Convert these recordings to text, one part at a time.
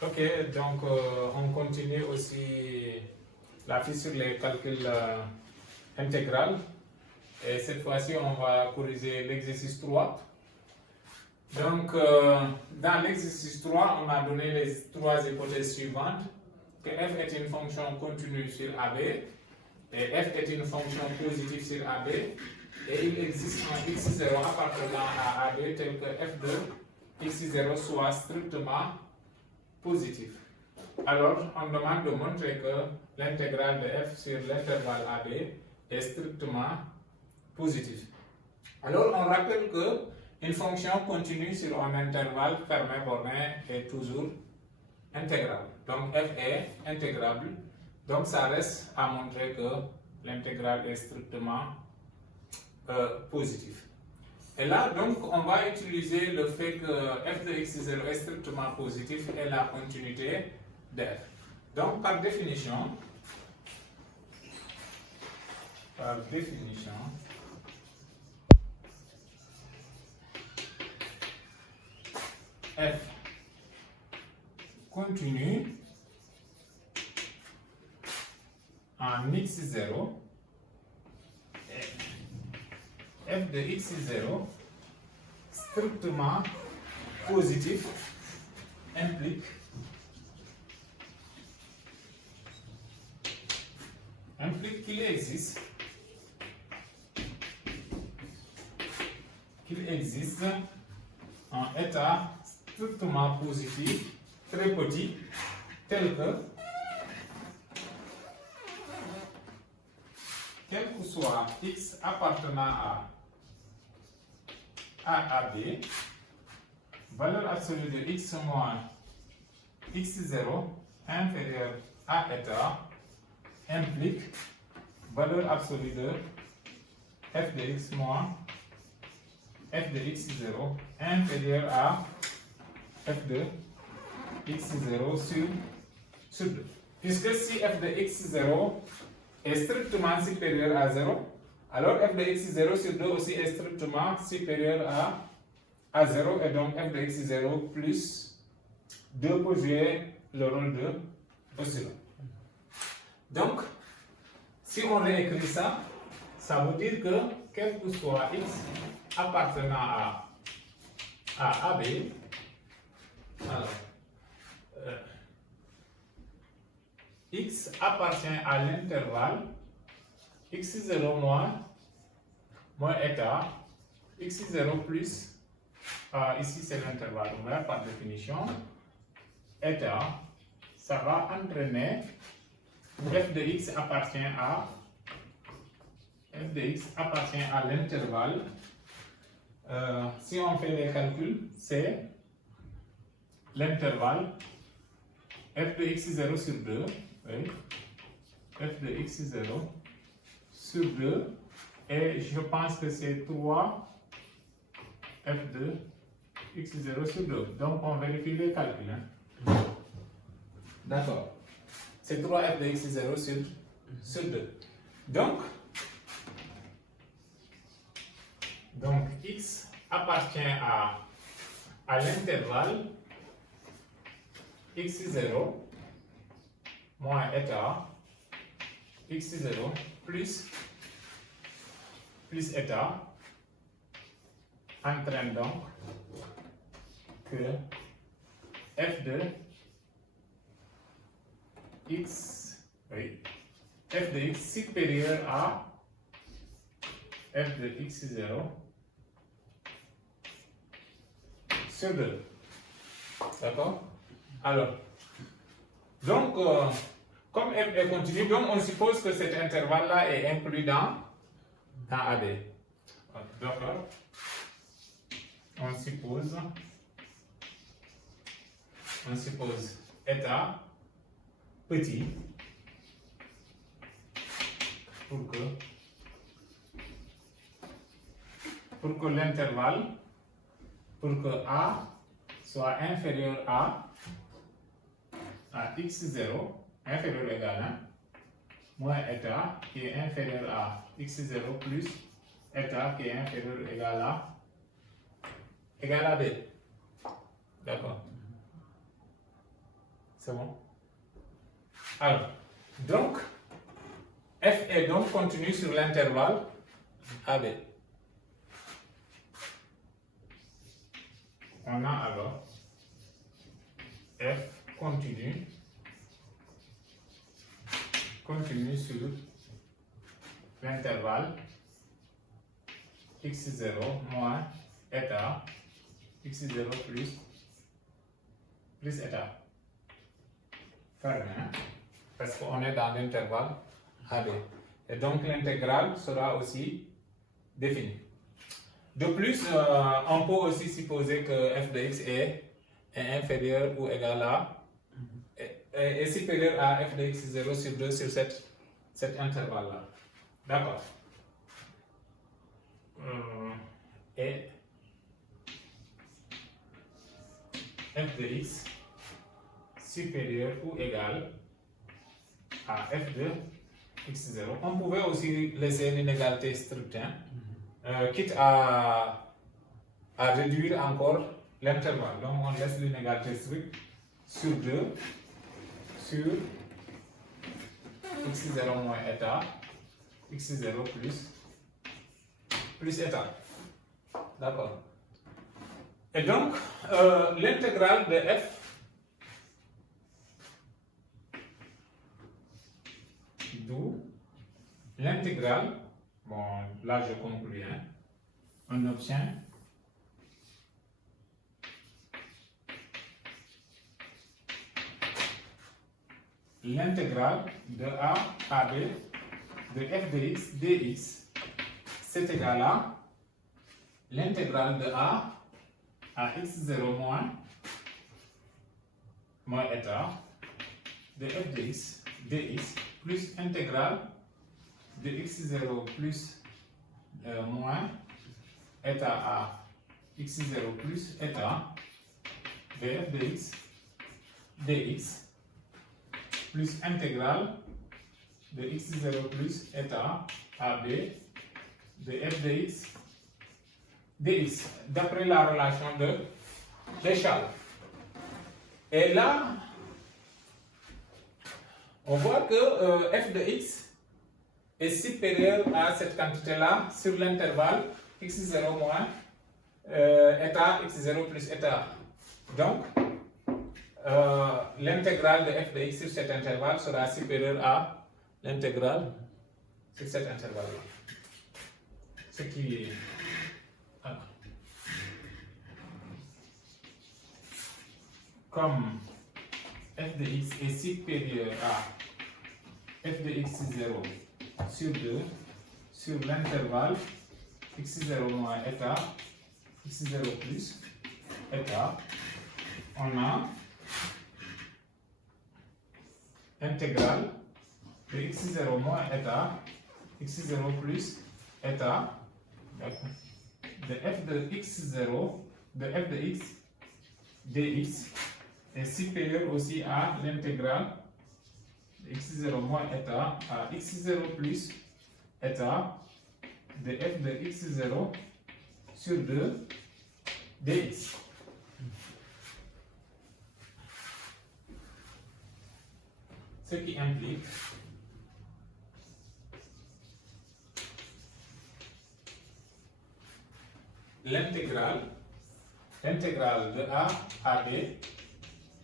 Ok, donc on continue aussi la fiche sur les calculs intégral. Et cette fois-ci, on va corriger l'exercice 3. Donc, dans l'exercice 3, on a donné les trois hypothèses suivantes. Que f est une fonction continue sur AB, et f est une fonction positive sur AB, et il existe un x0 appartenant à AB tel que f de x0 soit strictement positif. Alors, on demande de montrer que l'intégrale de f sur l'intervalle AB est strictement positif. Alors, on rappelle que une fonction continue sur un intervalle fermé borné est toujours intégrable. Donc, f est intégrable. Donc, ça reste à montrer que l'intégrale est strictement positif. Et là, donc, on va utiliser le fait que f de x0 est strictement positif et la continuité de f. Donc, par définition, f continue en x0, f de x0 strictement positif implique qu'il existe un état strictement positif très petit tel que quel que soit x appartenant à AB, valeur absolue de x moins x0 inférieure à état implique valeur absolue de f de x moins f de x0 inférieure à f de x0 sur 2. Puisque si f de x0 est strictement supérieur à 0, alors f de x0 sur 2 aussi est strictement supérieur à 0, et donc f de x0 plus 2 peut jouer le rôle de oscillant. Donc, si on réécrit ça, ça veut dire que quel que soit x appartenant à AB, alors, x appartient à l'intervalle x0 moins état, x0 plus, ici c'est l'intervalle ouvert par définition, état, ça va entraîner f de x appartient à l'intervalle. Si on fait les calculs, c'est l'intervalle f de x0 sur 2, oui, f de x0 sur 2, et je pense que c'est 3 f de x0 sur 2. Donc on vérifie les calculs. Hein. D'accord. C'est 3 f de x0 sur 2. Donc x appartient à l'intervalle x0 moins état x0 plus état entraîne donc que f de x, oui, f de x supérieur à f de x0 sur 2. D'accord? Alors, donc, comme f est continu, donc on suppose que cet intervalle-là est inclus dans AB. D'accord? On suppose état petit pour que l'intervalle, pour que A soit inférieur à x0, inférieur ou égal à 1, moins état qui est inférieur à x0 plus état qui est inférieur ou égal à b. D'accord. C'est bon? Alors, donc, f est donc continu sur l'intervalle AB. On a alors f continu sur l'intervalle x0 moins eta, x0 plus eta. Fermé, parce qu'on est dans l'intervalle AB. Et donc l'intégrale sera aussi définie. De plus, on peut aussi supposer que f de x est inférieur ou égal à est supérieur à f de x0 sur 2 sur cet intervalle-là. D'accord. Et f de x supérieur ou égal à f de x0. On pouvait aussi laisser l'inégalité stricte, quitte à réduire encore l'intervalle. Donc on laisse l'inégalité stricte sur 2 sur x0 moins eta, x0 plus eta. D'accord. Et donc, l'intégrale de f d'où l'intégrale, bon là je conclue, on obtient l'intégrale de a à b de f de x dx, c'est égal à l'intégrale de a à x0 moins eta de f de x dx plus intégrale de x0 plus moins eta à x0 plus eta de f de x dx plus intégrale de x0 plus eta à b de f de x dx, d'après la relation de Charles. Et là, on voit que f de x est supérieur à cette quantité-là sur l'intervalle x0 moins eta, x0 plus eta. Donc, l'intégrale de f de x sur cet intervalle sera supérieure à l'intégrale sur cet intervalle-là. Ce qui est... Comme f de x est supérieur à f de x0 sur 2 sur l'intervalle x0 moins eta, x0 plus eta, on a intégrale de x0 moins eta, x0 plus eta de f de x0 de f de x dx est supérieur aussi à l'intégrale de x0 moins eta à x0 plus eta de f de x0 sur 2 dx. Ce qui implique l'intégrale de a à b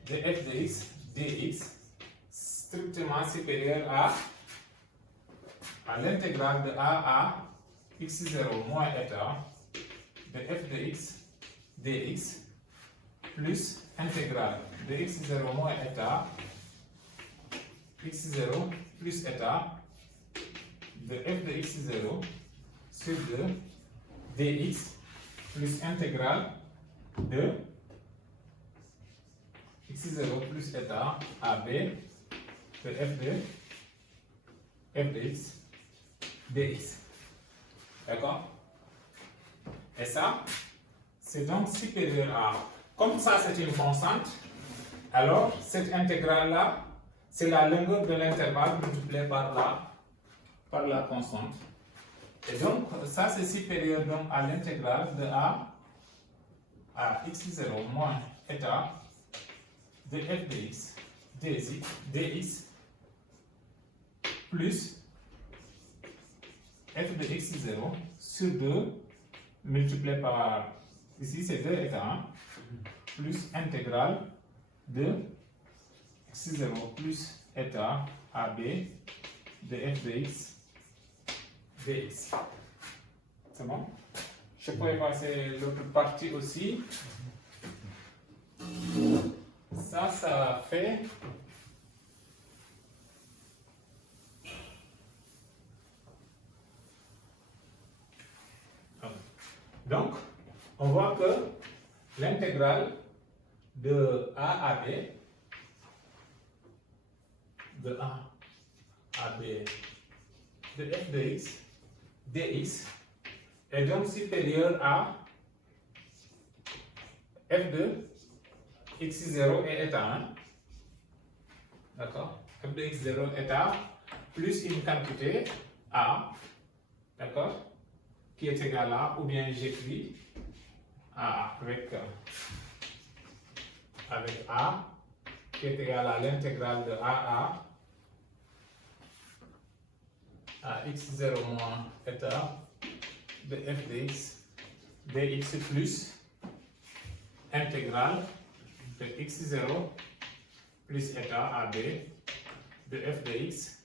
de f de x dx strictement supérieur à l'intégrale de a à x0 moins eta de f de x dx plus intégrale de x0 moins eta x0 plus eta de f de x0 sur 2 dx plus intégrale de x0 plus eta à b de f de x dx. D'accord? Et ça, c'est donc supérieur à... Comme ça, c'est une constante, alors cette intégrale-là, c'est la longueur de l'intervalle multipliée par la constante. Et donc, ça, c'est supérieur donc à l'intégrale de a à x0 moins eta de f de x dx plus f de x0 sur 2 multiplié par, ici c'est 2 état 1, plus intégrale de x0 plus état AB de f de x dx. C'est bon? Je peux effacer l'autre partie aussi. Ça fait donc on voit que l'intégrale de A à B de f de x dx est donc supérieur à f de x0 et état 1, d'accord, f de x0 état plus une quantité A, d'accord, qui est égale à, ou bien j'écris A avec A qui est égal à l'intégrale de AA à x0 moins état de f de x dx plus intégrale de x0 plus état AB de f de x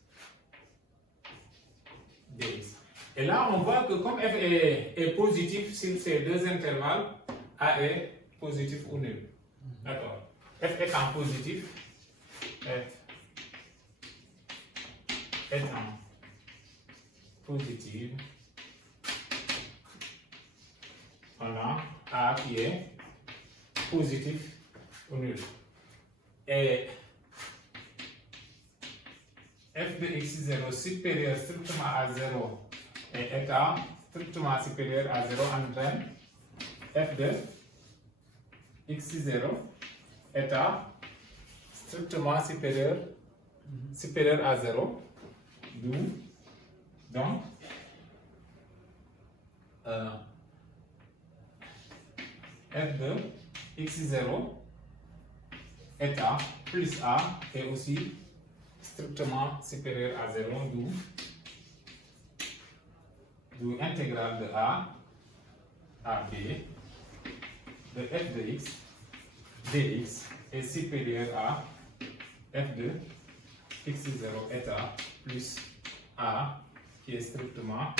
dx. Et là, on voit que comme f est positif sur ces deux intervalles, A est positif ou nul. D'accord. F étant positif, F étant positive, on a A qui est positif ou nul. Et f de x0 supérieur strictement à 0 et état strictement supérieur à 0 entraîne f de x0 état strictement supérieur à 0, d'où donc f de x0 état plus a est aussi strictement supérieur à 0, d'où intégrale de a à b de f de x dx est supérieur à f de x0 état plus a qui est strictement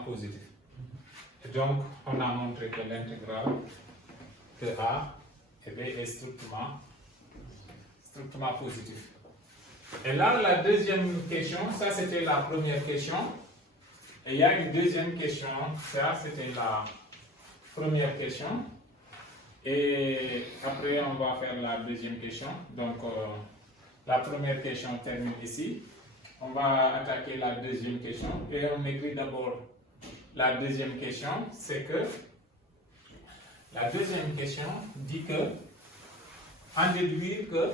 positif. Et donc, on a montré que l'intégrale de a et b est strictement positif. Et là, la deuxième question, ça c'était la première question. Et il y a une deuxième question, ça c'était la première question. Et après, on va faire la deuxième question. Donc, la première question termine ici. On va attaquer la deuxième question. Et on écrit d'abord la deuxième question. C'est que la deuxième question dit que, en déduire que,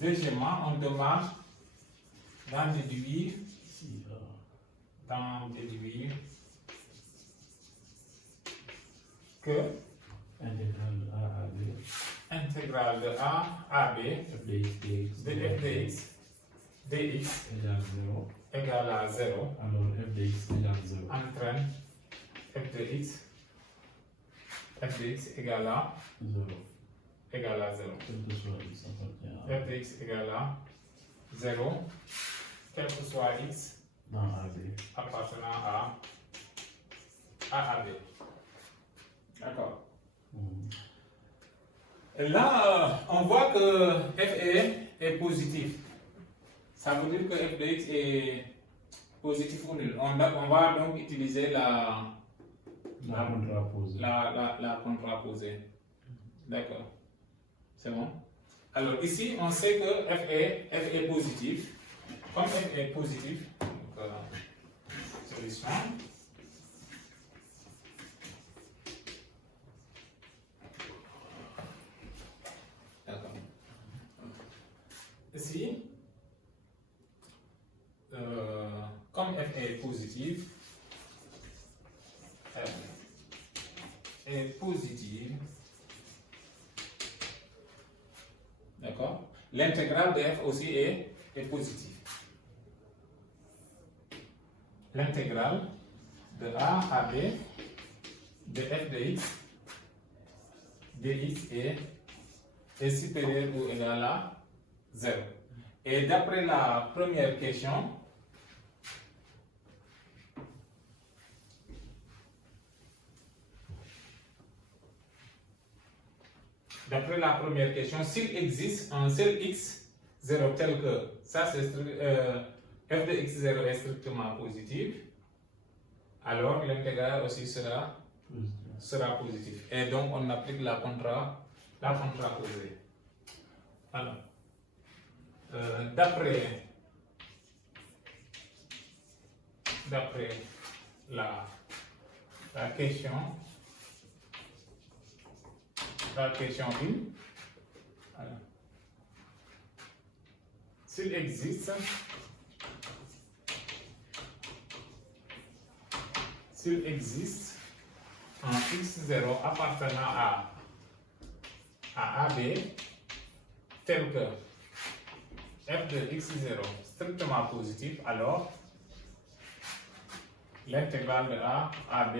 deuxièmement, on demande d'en déduire que intégrale de A à B de f de x dx égale à 0. Alors f de x égale 0. Entraîne f de x égale à 0. 0. F de x égale à 0, quel que soit x Dans AB. appartenant à A à B. D'accord. Et là, on voit que f est positif. Ça veut dire que f de x est positif ou nul. On va donc utiliser la contraposée. D'accord. C'est bon? Alors ici, on sait que f est positif. Comme f est positif, donc, solution. D'accord. Ici, comme f est positif, l'intégrale de f aussi est positive. L'intégrale de a à b de f de x dx est supérieur ou égal à 0. Et d'après la première question, s'il existe un seul x0 tel que ça, c'est f de x0 est strictement positif, alors l'intégrale aussi sera positive. Et donc on applique la contraposée. Alors, d'après la question 1, s'il existe un x0 appartenant à AB tel que f de x0 strictement positif, alors l'intégrale de a à b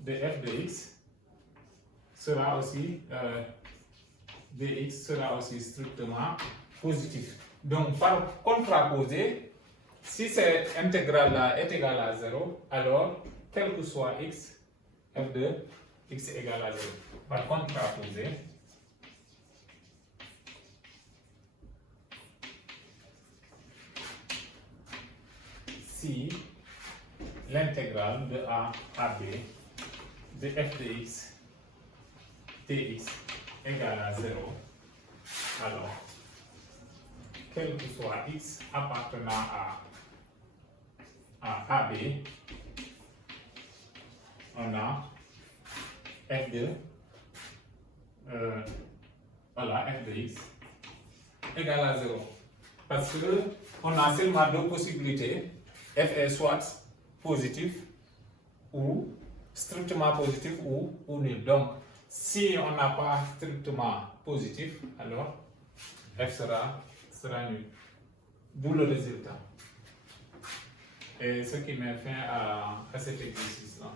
de f de x sera aussi dx sera aussi strictement positif. Donc par contraposé, si cette intégrale là est égale à 0, alors quel que soit x, f de x est égal à 0. Par contraposé, si l'intégrale de a à b de f de x dx égale à 0, alors quel que soit x appartenant à AB, on a f de f de x égale à 0. Parce que on a seulement deux possibilités, f est soit positif ou strictement positif ou nul. Donc si on n'a pas strictement positif, alors f sera nul. D'où le résultat. Et ce qui met fin à cet exercice-là.